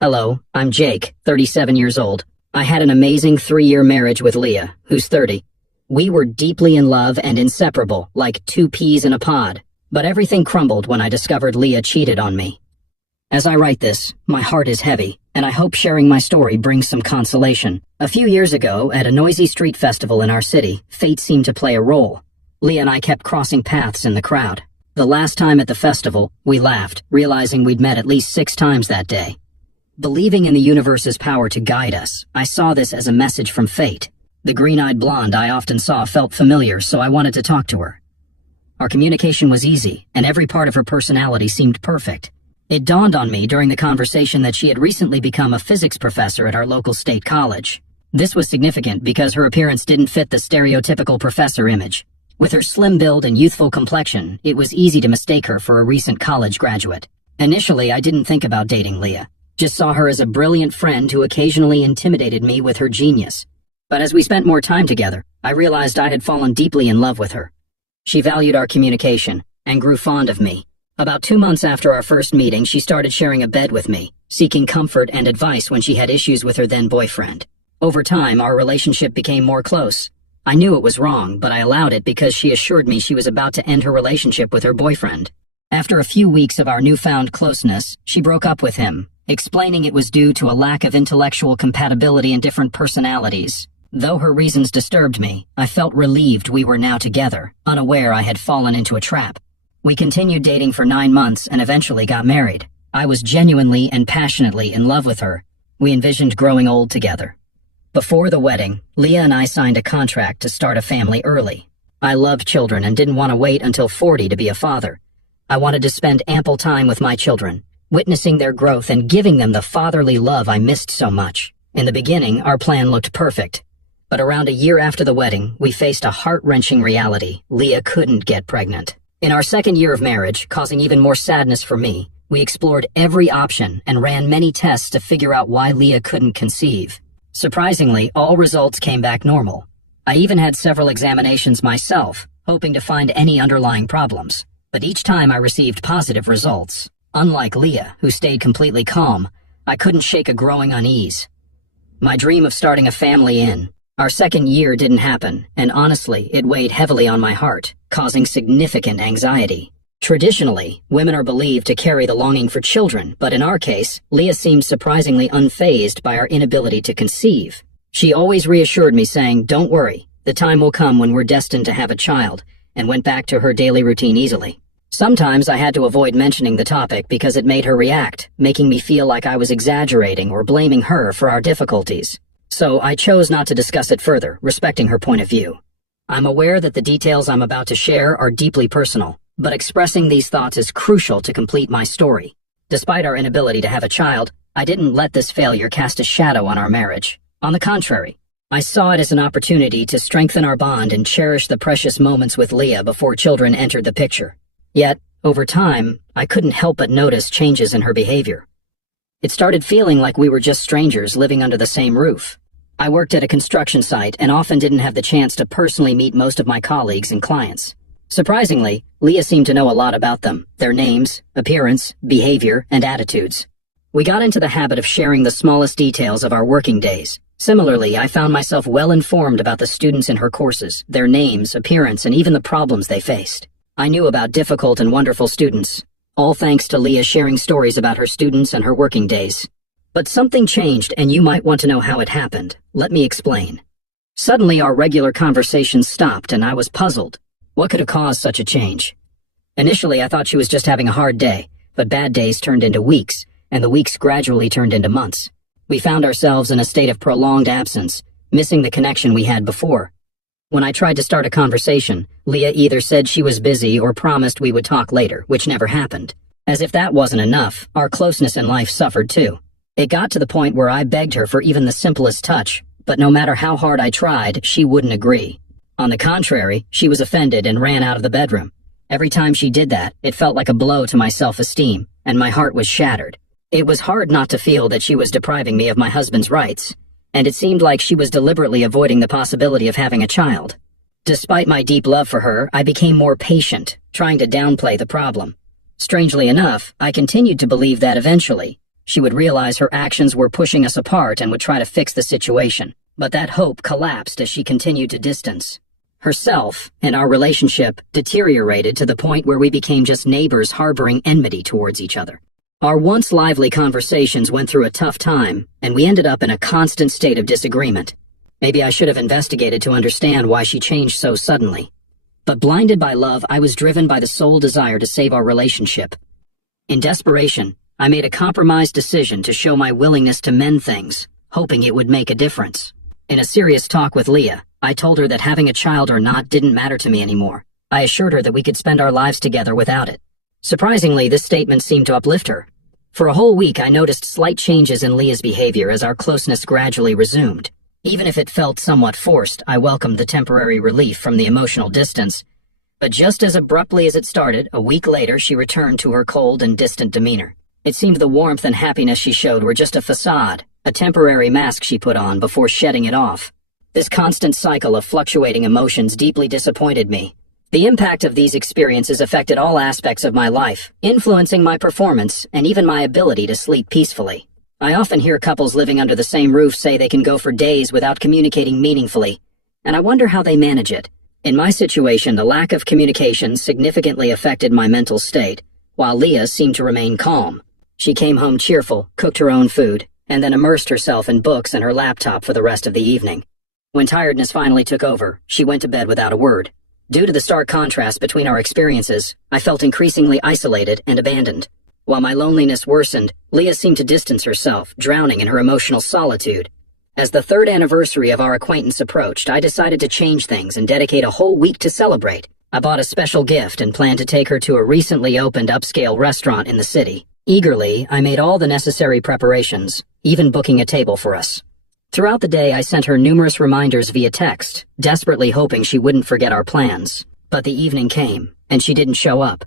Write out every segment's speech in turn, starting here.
Hello, I'm Jake, 37 years old. I had an amazing 3-year marriage with Leah, who's 30. We were deeply in love and inseparable, like two peas in a pod. But everything crumbled when I discovered Leah cheated on me. As I write this, my heart is heavy, and I hope sharing my story brings some consolation. A few years ago, at a noisy street festival in our city, fate seemed to play a role. Leah and I kept crossing paths in the crowd. The last time at the festival, we laughed, realizing we'd met at least 6 times that day. Believing in the universe's power to guide us, I saw this as a message from fate. The green-eyed blonde I often saw felt familiar, so I wanted to talk to her. Our communication was easy, and every part of her personality seemed perfect. It dawned on me during the conversation that she had recently become a physics professor at our local state college. This was significant because her appearance didn't fit the stereotypical professor image. With her slim build and youthful complexion, it was easy to mistake her for a recent college graduate. Initially, I didn't think about dating Leah. Just saw her as a brilliant friend who occasionally intimidated me with her genius. But as we spent more time together, I realized I had fallen deeply in love with her. She valued our communication and grew fond of me. About 2 months after our first meeting, she started sharing a bed with me, seeking comfort and advice when she had issues with her then boyfriend. Over time, our relationship became more close. I knew it was wrong, but I allowed it because she assured me she was about to end her relationship with her boyfriend. After a few weeks of our newfound closeness, she broke up with him, explaining it was due to a lack of intellectual compatibility and different personalities. Though her reasons disturbed me, I felt relieved we were now together, unaware I had fallen into a trap. We continued dating for 9 months and eventually got married. I was genuinely and passionately in love with her. We envisioned growing old together. Before the wedding, Leah and I signed a contract to start a family early. I loved children and didn't want to wait until 40 to be a father. I wanted to spend ample time with my children, witnessing their growth and giving them the fatherly love I missed so much. In the beginning, our plan looked perfect. But around a year after the wedding, we faced a heart-wrenching reality. Leah couldn't get pregnant. In our second year of marriage, causing even more sadness for me, we explored every option and ran many tests to figure out why Leah couldn't conceive. Surprisingly, all results came back normal. I even had several examinations myself, hoping to find any underlying problems. But each time I received positive results. Unlike Leah, who stayed completely calm, I couldn't shake a growing unease. My dream of starting a family in. Our second year didn't happen, and honestly, it weighed heavily on my heart, causing significant anxiety. Traditionally, women are believed to carry the longing for children, but in our case, Leah seemed surprisingly unfazed by our inability to conceive. She always reassured me, saying, "Don't worry, the time will come when we're destined to have a child," and went back to her daily routine easily. Sometimes I had to avoid mentioning the topic because it made her react, making me feel like I was exaggerating or blaming her for our difficulties. So I chose not to discuss it further, respecting her point of view. I'm aware that the details I'm about to share are deeply personal, but expressing these thoughts is crucial to complete my story. Despite our inability to have a child, I didn't let this failure cast a shadow on our marriage. On the contrary, I saw it as an opportunity to strengthen our bond and cherish the precious moments with Leah before children entered the picture. Yet, over time, I couldn't help but notice changes in her behavior. It started feeling like we were just strangers living under the same roof. I worked at a construction site and often didn't have the chance to personally meet most of my colleagues and clients. Surprisingly, Leah seemed to know a lot about them, their names, appearance, behavior, and attitudes. We got into the habit of sharing the smallest details of our working days. Similarly, I found myself well informed about the students in her courses, their names, appearance, and even the problems they faced. I knew about difficult and wonderful students, all thanks to Leah sharing stories about her students and her working days. But something changed, and you might want to know how it happened. Let me explain. Suddenly, our regular conversations stopped, and I was puzzled. What could have caused such a change? Initially, I thought she was just having a hard day, but bad days turned into weeks, and the weeks gradually turned into months. We found ourselves in a state of prolonged absence, missing the connection we had before. When I tried to start a conversation, Leah either said she was busy or promised we would talk later, which never happened. As if that wasn't enough, our closeness in life suffered too. It got to the point where I begged her for even the simplest touch, but no matter how hard I tried, she wouldn't agree. On the contrary, she was offended and ran out of the bedroom. Every time she did that, it felt like a blow to my self-esteem, and my heart was shattered. It was hard not to feel that she was depriving me of my husband's rights, and it seemed like she was deliberately avoiding the possibility of having a child. Despite my deep love for her, I became more patient, trying to downplay the problem. Strangely enough, I continued to believe that eventually, She would realize her actions were pushing us apart and would try to fix the situation. But that hope collapsed as she continued to distance herself, and our relationship deteriorated to the point where we became just neighbors harboring enmity towards each other. Our once lively conversations went through a tough time, and we ended up in a constant state of disagreement. Maybe I should have investigated to understand why she changed so suddenly. But blinded by love, I was driven by the sole desire to save our relationship. In desperation, I made a compromised decision to show my willingness to mend things, hoping it would make a difference. In a serious talk with Leah, I told her that having a child or not didn't matter to me anymore. I assured her that we could spend our lives together without it. Surprisingly, this statement seemed to uplift her. For a whole week, I noticed slight changes in Leah's behavior as our closeness gradually resumed. Even if it felt somewhat forced, I welcomed the temporary relief from the emotional distance. But just as abruptly as it started, a week later, she returned to her cold and distant demeanor. It seemed the warmth and happiness she showed were just a facade, a temporary mask she put on before shedding it off. This constant cycle of fluctuating emotions deeply disappointed me. The impact of these experiences affected all aspects of my life, influencing my performance and even my ability to sleep peacefully. I often hear couples living under the same roof say they can go for days without communicating meaningfully, and I wonder how they manage it. In my situation, the lack of communication significantly affected my mental state, while Leah seemed to remain calm. She came home cheerful, cooked her own food, and then immersed herself in books and her laptop for the rest of the evening. When tiredness finally took over, she went to bed without a word. Due to the stark contrast between our experiences, I felt increasingly isolated and abandoned. While my loneliness worsened, Leah seemed to distance herself, drowning in her emotional solitude. As the third anniversary of our acquaintance approached, I decided to change things and dedicate a whole week to celebrate. I bought a special gift and planned to take her to a recently opened upscale restaurant in the city. Eagerly, I made all the necessary preparations, even booking a table for us. Throughout the day, I sent her numerous reminders via text, desperately hoping she wouldn't forget our plans. But the evening came, and she didn't show up.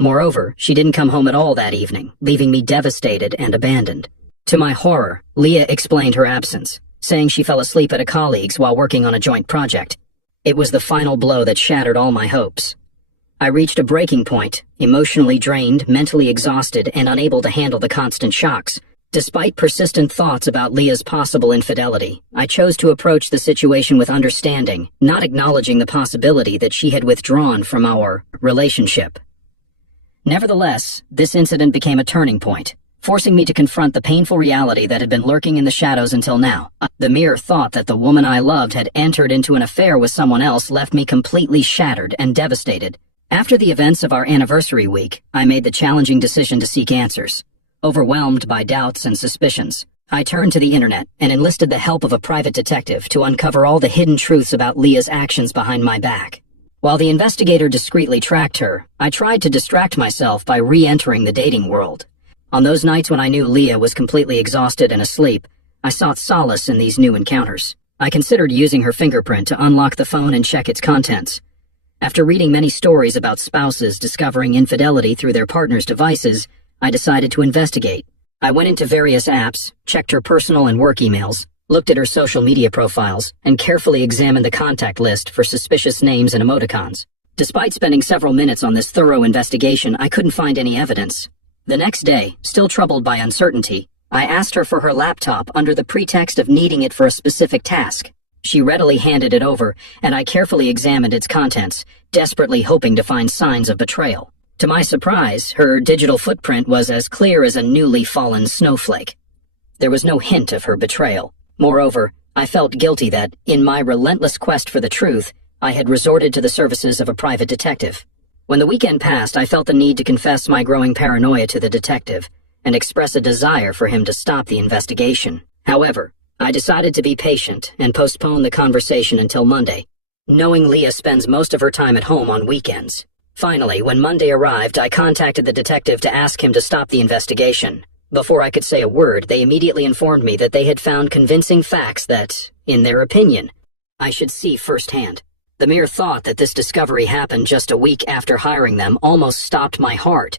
Moreover, she didn't come home at all that evening, leaving me devastated and abandoned. To my horror, Leah explained her absence, saying she fell asleep at a colleague's while working on a joint project. It was the final blow that shattered all my hopes. I reached a breaking point, emotionally drained, mentally exhausted, and unable to handle the constant shocks. Despite persistent thoughts about Leah's possible infidelity, I chose to approach the situation with understanding, not acknowledging the possibility that she had withdrawn from our relationship. Nevertheless, this incident became a turning point, forcing me to confront the painful reality that had been lurking in the shadows until now. The mere thought that the woman I loved had entered into an affair with someone else left me completely shattered and devastated. After the events of our anniversary week, I made the challenging decision to seek answers. Overwhelmed by doubts and suspicions, I turned to the internet and enlisted the help of a private detective to uncover all the hidden truths about Leah's actions behind my back. While the investigator discreetly tracked her, I tried to distract myself by re-entering the dating world. On those nights when I knew Leah was completely exhausted and asleep, I sought solace in these new encounters. I considered using her fingerprint to unlock the phone and check its contents. After reading many stories about spouses discovering infidelity through their partner's devices, I decided to investigate. I went into various apps, checked her personal and work emails, looked at her social media profiles, and carefully examined the contact list for suspicious names and emoticons. Despite spending several minutes on this thorough investigation, I couldn't find any evidence. The next day, still troubled by uncertainty, I asked her for her laptop under the pretext of needing it for a specific task. She readily handed it over, and I carefully examined its contents, desperately hoping to find signs of betrayal. To my surprise, her digital footprint was as clear as a newly fallen snowflake. There was no hint of her betrayal. Moreover, I felt guilty that, in my relentless quest for the truth, I had resorted to the services of a private detective. When the weekend passed, I felt the need to confess my growing paranoia to the detective and express a desire for him to stop the investigation. However, I decided to be patient and postpone the conversation until Monday, knowing Leah spends most of her time at home on weekends. Finally, when Monday arrived, I contacted the detective to ask him to stop the investigation. Before I could say a word, they immediately informed me that they had found convincing facts that, in their opinion, I should see firsthand. The mere thought that this discovery happened just a week after hiring them almost stopped my heart.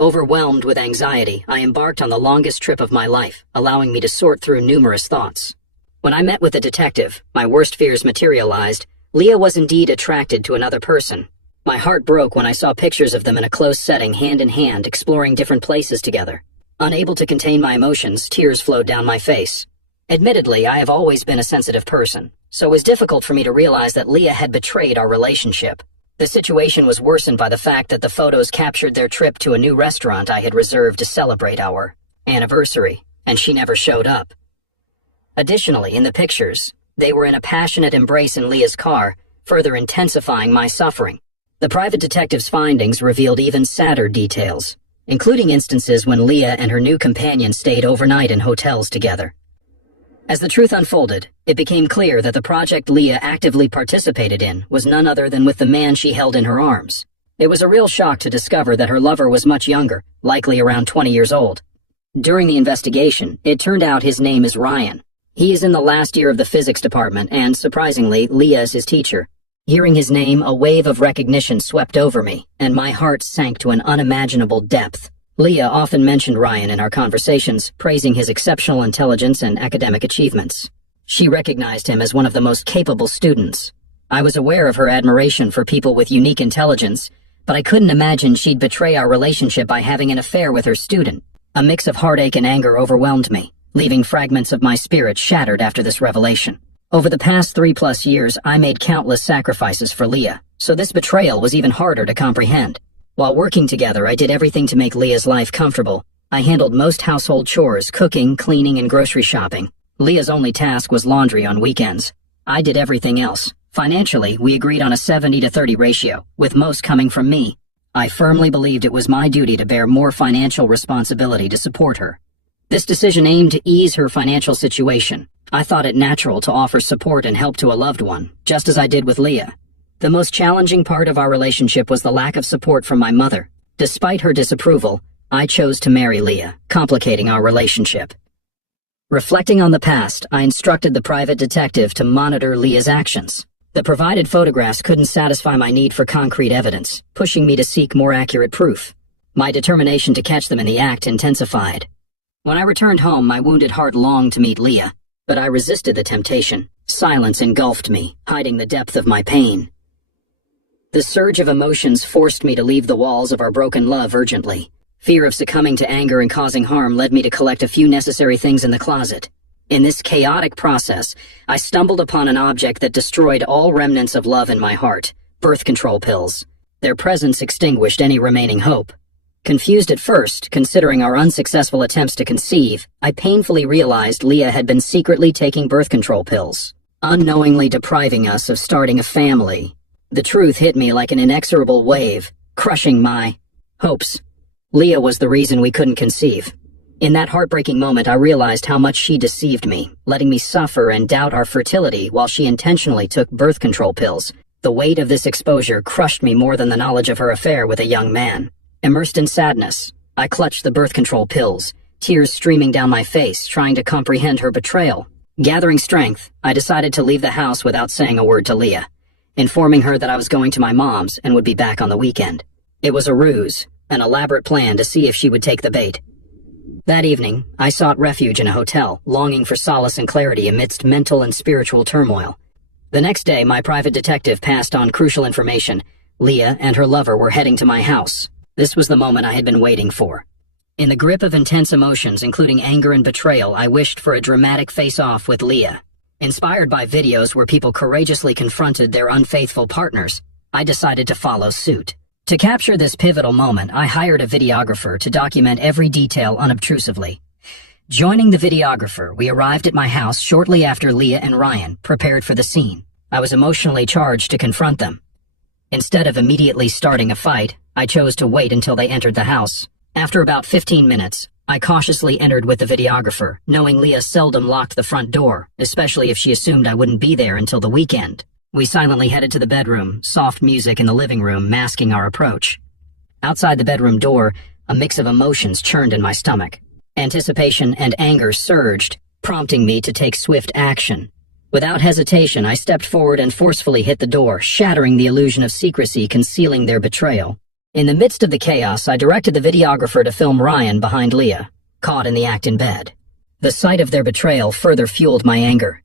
Overwhelmed with anxiety, I embarked on the longest trip of my life, allowing me to sort through numerous thoughts. When I met with the detective, my worst fears materialized. Leah was indeed attracted to another person. My heart broke when I saw pictures of them in a close setting, hand in hand, exploring different places together. Unable to contain my emotions, tears flowed down my face. Admittedly, I have always been a sensitive person, so it was difficult for me to realize that Leah had betrayed our relationship. The situation was worsened by the fact that the photos captured their trip to a new restaurant I had reserved to celebrate our anniversary, and she never showed up. Additionally, in the pictures, they were in a passionate embrace in Leah's car, further intensifying my suffering. The private detective's findings revealed even sadder details, including instances when Leah and her new companion stayed overnight in hotels together. As the truth unfolded, it became clear that the project Leah actively participated in was none other than with the man she held in her arms. It was a real shock to discover that her lover was much younger, likely around 20 years old. During the investigation, it turned out his name is Ryan. He is in the last year of the physics department and, surprisingly, Leah is his teacher. Hearing his name, a wave of recognition swept over me, and my heart sank to an unimaginable depth. Leah often mentioned Ryan in our conversations, praising his exceptional intelligence and academic achievements. She recognized him as one of the most capable students. I was aware of her admiration for people with unique intelligence, but I couldn't imagine she'd betray our relationship by having an affair with her student. A mix of heartache and anger overwhelmed me, leaving fragments of my spirit shattered after this revelation. Over the past 3+ years, I made countless sacrifices for Leah, so this betrayal was even harder to comprehend. While working together, I did everything to make Leah's life comfortable. I handled most household chores, cooking, cleaning, and grocery shopping. Leah's only task was laundry on weekends. I did everything else. Financially, we agreed on a 70-30 ratio, with most coming from me. I firmly believed it was my duty to bear more financial responsibility to support her. This decision aimed to ease her financial situation. I thought it natural to offer support and help to a loved one, just as I did with Leah. The most challenging part of our relationship was the lack of support from my mother. Despite her disapproval, I chose to marry Leah, complicating our relationship. Reflecting on the past, I instructed the private detective to monitor Leah's actions. The provided photographs couldn't satisfy my need for concrete evidence, pushing me to seek more accurate proof. My determination to catch them in the act intensified. When I returned home, my wounded heart longed to meet Leah, but I resisted the temptation. Silence engulfed me, hiding the depth of my pain. The surge of emotions forced me to leave the walls of our broken love urgently. Fear of succumbing to anger and causing harm led me to collect a few necessary things in the closet. In this chaotic process, I stumbled upon an object that destroyed all remnants of love in my heart: birth control pills. Their presence extinguished any remaining hope. Confused at first, considering our unsuccessful attempts to conceive, I painfully realized Leah had been secretly taking birth control pills, unknowingly depriving us of starting a family. The truth hit me like an inexorable wave, crushing my hopes. Leah was the reason we couldn't conceive. In that heartbreaking moment, I realized how much she deceived me, letting me suffer and doubt our fertility while she intentionally took birth control pills. The weight of this exposure crushed me more than the knowledge of her affair with a young man. Immersed in sadness, I clutched the birth control pills, tears streaming down my face, trying to comprehend her betrayal. Gathering strength, I decided to leave the house without saying a word to Leah, informing her that I was going to my mom's and would be back on the weekend. It was a ruse, an elaborate plan to see if she would take the bait. That evening, I sought refuge in a hotel, longing for solace and clarity amidst mental and spiritual turmoil. The next day, my private detective passed on crucial information. Leah and her lover were heading to my house. This was the moment I had been waiting for. In the grip of intense emotions, including anger and betrayal, I wished for a dramatic face-off with Leah. Inspired by videos where people courageously confronted their unfaithful partners, I decided to follow suit. To capture this pivotal moment, I hired a videographer to document every detail unobtrusively. Joining the videographer, we arrived at my house shortly after Leah and Ryan prepared for the scene. I was emotionally charged to confront them. Instead of immediately starting a fight, I chose to wait until they entered the house. After about 15 minutes, I cautiously entered with the videographer, knowing Leah seldom locked the front door, especially if she assumed I wouldn't be there until the weekend. We silently headed to the bedroom, soft music in the living room masking our approach. Outside the bedroom door, a mix of emotions churned in my stomach. Anticipation and anger surged, prompting me to take swift action. Without hesitation, I stepped forward and forcefully hit the door, shattering the illusion of secrecy concealing their betrayal. In the midst of the chaos, I directed the videographer to film Ryan behind Leah, caught in the act in bed. The sight of their betrayal further fueled my anger.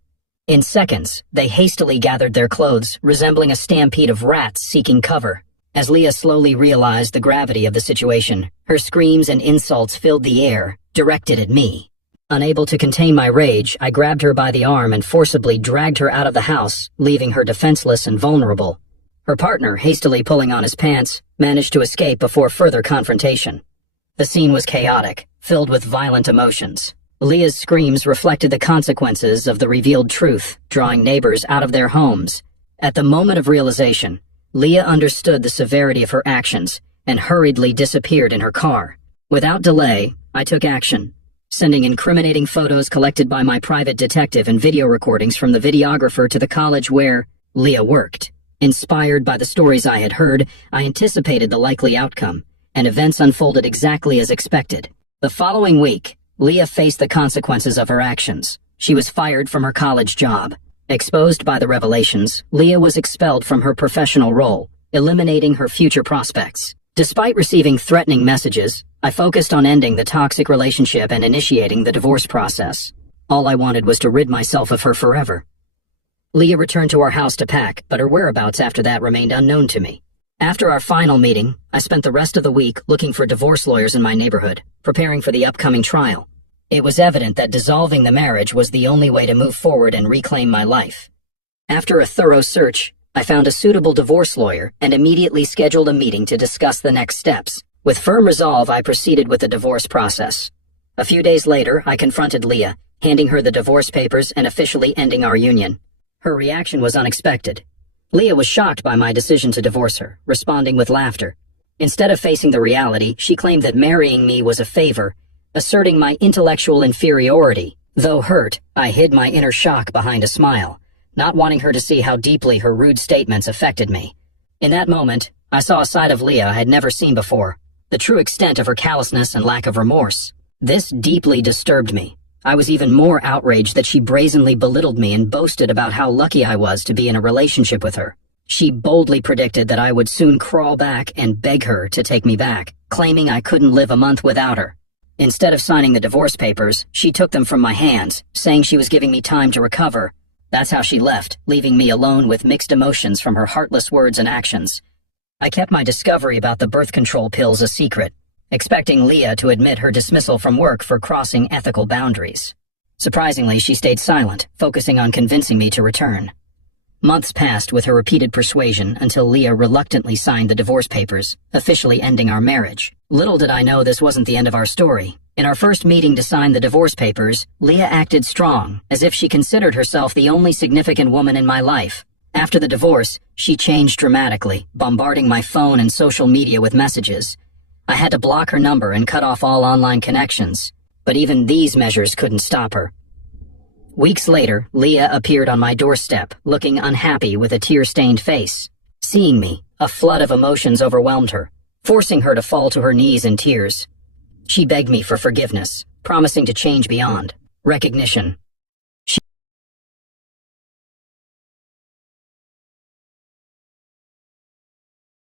In seconds, they hastily gathered their clothes, resembling a stampede of rats seeking cover. As Leah slowly realized the gravity of the situation, her screams and insults filled the air, directed at me. Unable to contain my rage, I grabbed her by the arm and forcibly dragged her out of the house, leaving her defenseless and vulnerable. Her partner, hastily pulling on his pants, managed to escape before further confrontation. The scene was chaotic, filled with violent emotions. Leah's screams reflected the consequences of the revealed truth, drawing neighbors out of their homes. At the moment of realization, Leah understood the severity of her actions and hurriedly disappeared in her car. Without delay, I took action, sending incriminating photos collected by my private detective and video recordings from the videographer to the college where Leah worked. Inspired by the stories I had heard, I anticipated the likely outcome, and events unfolded exactly as expected. The following week, Leah faced the consequences of her actions. She was fired from her college job. Exposed by the revelations, Leah was expelled from her professional role, eliminating her future prospects. Despite receiving threatening messages, I focused on ending the toxic relationship and initiating the divorce process. All I wanted was to rid myself of her forever. Leah returned to our house to pack, but her whereabouts after that remained unknown to me. After our final meeting, I spent the rest of the week looking for divorce lawyers in my neighborhood, preparing for the upcoming trial. It was evident that dissolving the marriage was the only way to move forward and reclaim my life. After a thorough search, I found a suitable divorce lawyer and immediately scheduled a meeting to discuss the next steps. With firm resolve, I proceeded with the divorce process. A few days later, I confronted Leah, handing her the divorce papers and officially ending our union. Her reaction was unexpected. Leah was shocked by my decision to divorce her, responding with laughter. Instead of facing the reality, she claimed that marrying me was a favor, asserting my intellectual inferiority. Though hurt, I hid my inner shock behind a smile, not wanting her to see how deeply her rude statements affected me. In that moment, I saw a side of Leah I had never seen before, the true extent of her callousness and lack of remorse. This deeply disturbed me. I was even more outraged that she brazenly belittled me and boasted about how lucky I was to be in a relationship with her. She boldly predicted that I would soon crawl back and beg her to take me back, claiming I couldn't live a month without her. Instead of signing the divorce papers, she took them from my hands, saying she was giving me time to recover. That's how she left, leaving me alone with mixed emotions from her heartless words and actions. I kept my discovery about the birth control pills a secret, expecting Leah to admit her dismissal from work for crossing ethical boundaries. Surprisingly, she stayed silent, focusing on convincing me to return. Months passed with her repeated persuasion until Leah reluctantly signed the divorce papers, officially ending our marriage. Little did I know this wasn't the end of our story. In our first meeting to sign the divorce papers, Leah acted strong, as if she considered herself the only significant woman in my life. After the divorce, she changed dramatically, bombarding my phone and social media with messages. I had to block her number and cut off all online connections, but even these measures couldn't stop her. Weeks later, Leah appeared on my doorstep, looking unhappy with a tear-stained face. Seeing me, a flood of emotions overwhelmed her, forcing her to fall to her knees in tears. She begged me for forgiveness, promising to change beyond recognition.